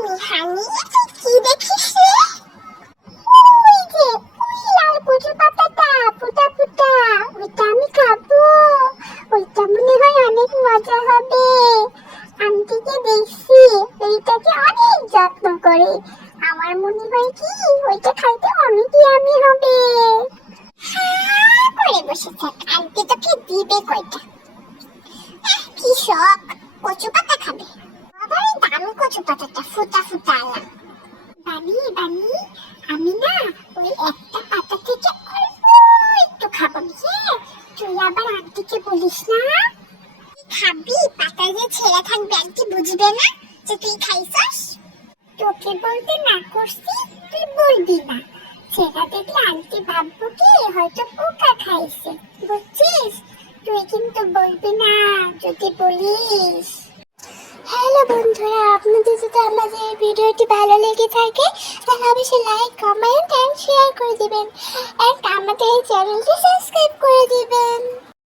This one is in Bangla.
হানি হানি কি দেখিস রে? ওই যে ওই লাল কচু পাতাটা, ফুটা ফুটা, ওইটা আমি খাব। ওইটা অনেক মজা হবে। আন্টিকে দেখছি, এইটাকে অনেক যত্ন করে। আমার মনে হয় কি, ওইটা খাইতে অনেক ইয়ামি হবে। হ্যাঁ করে বসে থাক, আন্টি তোকে দিবে কয়টা? কি শখ, কচু পাতা খাবে। কচু ফুটা ফুটা আলা বানি বানি, আমি না ওই একটা পাতা থেকে অল্প একটু খাব হ্যাঁ? তুই আবার আন্টিকে বলিস না? খাবি, পাতা যে ছেঁড়া থাকবে, আন্টি বুঝবে না যে তুই খাইছস? তোকে বলতে না করছি, তুই বলবি না। সেটা দেখলে আন্টি ভাববো কি, হয়তো পোকা খাইছে, বুঝছিস? তুই কিন্তু বলবি না, যদি বলিস। হ্যালো বন্ধুরা, আপনাদের যদি আমাদের এই ভিডিওটি ভালো লেগে থাকে, তাহলে অবশ্যই লাইক কমেন্ট অ্যান্ড শেয়ার করে দিবেন। অ্যান্ড আমাদের এই চ্যানেলটি সাবস্ক্রাইব করে